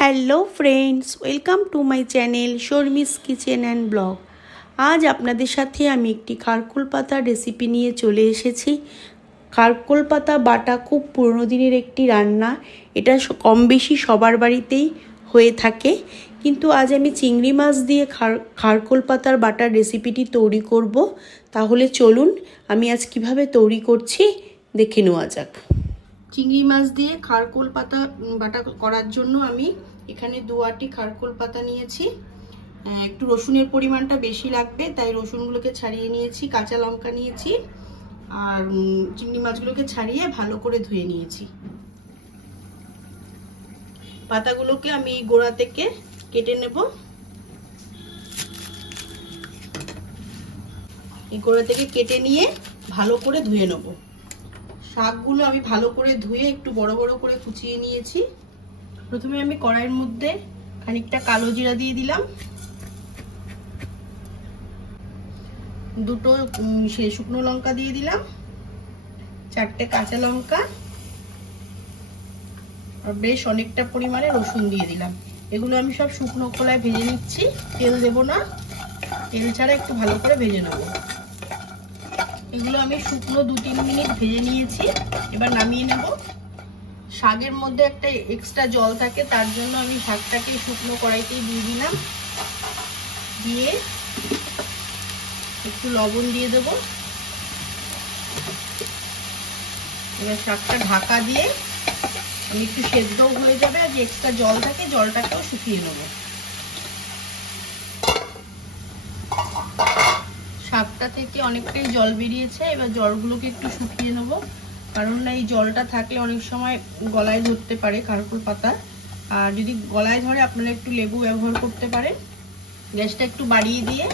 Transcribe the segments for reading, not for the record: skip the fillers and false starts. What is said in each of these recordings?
Hello friends, welcome to my channel Sharmi's kitchen and blog. আজ আপনাদের সাথে আমি একটি খারকোল পাতার রেসিপি নিয়ে চলে এসেছি। খারকোল পাতা বাটা খুব পুরনো দিনের একটি রান্না। এটা কম বেশি সবার বাড়িতেই হয়ে থাকে, কিন্তু আজ আমি চিংড়ি মাছ দিয়ে খারকোল পাতার বাটার রেসিপিটি তৈরি করব। তাহলে চলুন আমি আজ কিভাবে তৈরি করছি দেখে নেওয়া যাক। চিংড়ি মাছ দিয়ে খারকোল পাতা বাটা করার জন্য আমি এখানে 2 আটি খারকোল পাতা নিয়েছি। একটু রসুনের পরিমাণটা বেশি লাগবে, তাই রসুনগুলোকে ছাড়িয়ে নিয়েছি। কাঁচা লঙ্কা নিয়েছি আর চিংড়ি মাছগুলোকে ছাড়িয়ে ভালো করে ধুয়ে নিয়েছি। পাতাগুলোকে আমি গোড়া থেকে কেটে নেব। এই গোড়া থেকে কেটে নিয়ে ভালো করে ধুয়ে নেব। শাকগুলো আমি ভালো করে ধুয়ে একটু বড় বড় করে কুচিয়ে নিয়েছি। প্রথমে আমি কড়াইয়ের মধ্যে খানিকটা কালো জিরা দিয়ে দিলাম, 2টো শুকনো লঙ্কা দিয়ে দিলাম, 4টে কাঁচা লঙ্কা আর বেশ অনেকটা পরিমাণে রসুন দিয়ে দিলাম। এগুলো আমি সব শুকনো খোলায় ভেজে নিচ্ছি, তেল দেব না, তেল ছাড়া একটু ভালো করে ভেজে নেব। এগুলো আমি শুকনো 2-3 মিনিট ভেজে নিয়েছি, এবার নামিয়ে নেব। শাকের মধ্যে একটা এক্সট্রা জল থাকে, তার জন্য আমি শাকটাকে শুকনো কড়াইতেই দিয়ে দিলাম। দিয়ে একটু লবণ দিয়ে দেব। এবার শাকটা ঢাকা দিয়ে আমি একটু সেদ্ধ হয়ে যাবে, আর যে এক্সট্রা জল থাকে জলটাকেও শুকিয়ে নেব। শাকটা থেকে অনেকটাই জল বেরিয়েছে, এবার জলগুলোকে একটু শুকিয়ে নেব, কারণ না এই জলটা থাকলে অনেক সময় গলায় ধরতে পারে খারকোল পাতা। আর যদি গলায় ধরে আপনারা একটু লেবু ব্যবহার করতে পারেন। গ্যাসটা একটু বাড়িয়ে দিয়ে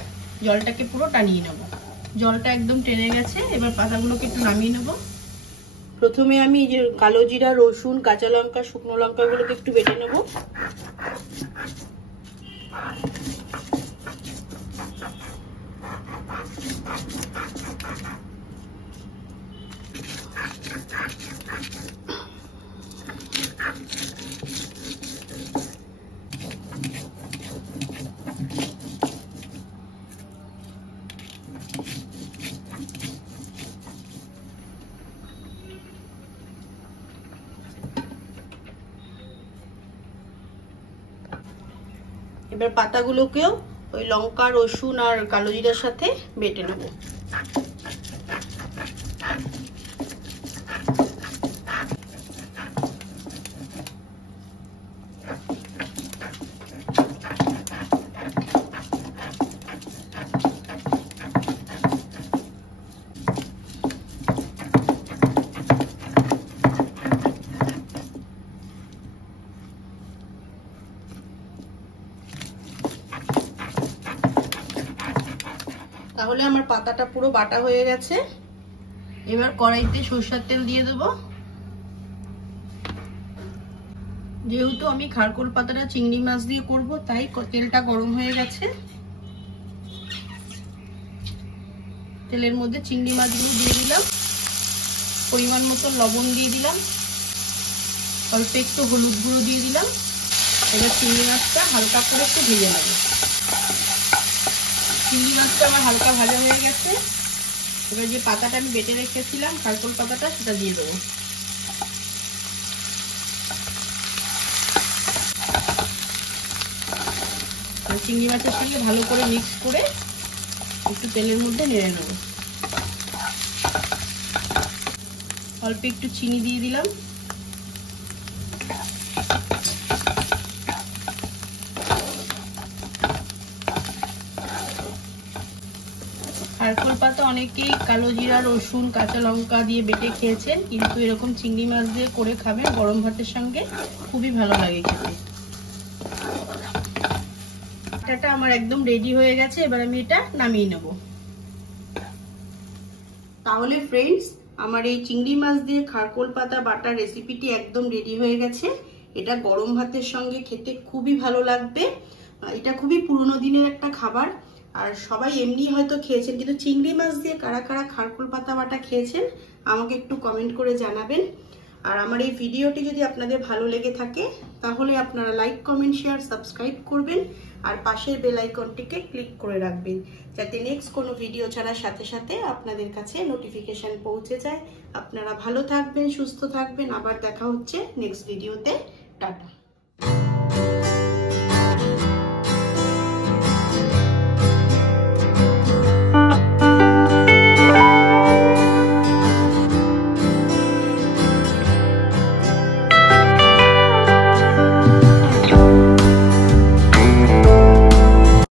জলটাকে পুরো টানিয়ে নেব। জলটা একদম টেনে গেছে, এবার পাতাগুলোকে একটু নামিয়ে নেব। প্রথমে আমি এই যে কালো জিরা, রসুন, কাঁচা লঙ্কা, শুকনো লঙ্কাগুলোকে একটু বেটে নেব। এবার পাতাগুলোকেও ওই লঙ্কা, রসুন আর কালো জিরার সাথে বেটে নেব। তাহলে আমার পাতাটা পুরো বাটা হয়ে গেছে। এবার কড়াইতে সরষের তেল দিয়ে দেব। যেহেতু আমি খারকোল পাতাটা চিংড়ি মাছ দিয়ে করব, তাই তেলটা গরম হয়ে গেছে। তেলের মধ্যে চিংড়ি মাছগুলো দিয়ে দিলাম, পরিমাণ মতো লবণ দিয়ে দিলাম, অল্প একটু হলুদ গুঁড়ো দিয়ে দিলাম। এবার চিংড়ি মাছটা হালকা করে একটু ভেজে নেব। চিংড়ি মাছটা আমার হালকা ভাজা হয়ে গেছে। এবার যে পাতাটা আমি বেটে রেখেছিলাম খারকোল পাতাটা, সেটা দিয়ে দেবো। চিংড়ি মাছের সঙ্গে ভালো করে মিক্স করে একটু তেলের মধ্যে নেড়ে নেব। অল্প একটু চিনি দিয়ে দিলাম। খারকোল পাতা অনেকেই কালো জিরা, রসুন, কাঁচা লঙ্কা দিয়ে বেটে খেয়েছেন, কিন্তু এরকম চিংড়ি মাছ দিয়ে করে খাবেন গরম ভাতের সঙ্গে, খুবই ভালো লাগে খেতে। এটা আমার একদম রেডি হয়ে গেছে, এবার আমি এটা নামিয়ে নেব। তাহলে ফ্রেন্ডস, আমার এই চিংড়ি মাছ দিয়ে খারকোল পাতা বাটার রেসিপিটি একদম রেডি হয়ে গেছে। এটা গরম ভাতের সঙ্গে খেতে খুবই ভালো লাগবে। এটা খুবই পুরনো দিনের একটা খাবার, আর সবাই এমনি হয়তো খেয়েছেন, কিন্তু চিংড়ি মাছ দিয়ে কারা কারা খারকোল পাতা বাটা খেয়েছেন আমাকে একটু কমেন্ট করে জানাবেন। আর আমার এই ভিডিওটি যদি আপনাদের ভালো লেগে থাকে তাহলে আপনারা লাইক, কমেন্ট, শেয়ার, সাবস্ক্রাইব করবেন আর পাশের বেল আইকনটিকে ক্লিক করে রাখবেন, যাতে নেক্সট কোনো ভিডিও ছাড়ার সাথে সাথে আপনাদের কাছে নোটিফিকেশন পৌঁছে যায়। আপনারা ভালো থাকবেন, সুস্থ থাকবেন। আবার দেখা হচ্ছে নেক্সট ভিডিওতে। টাটা।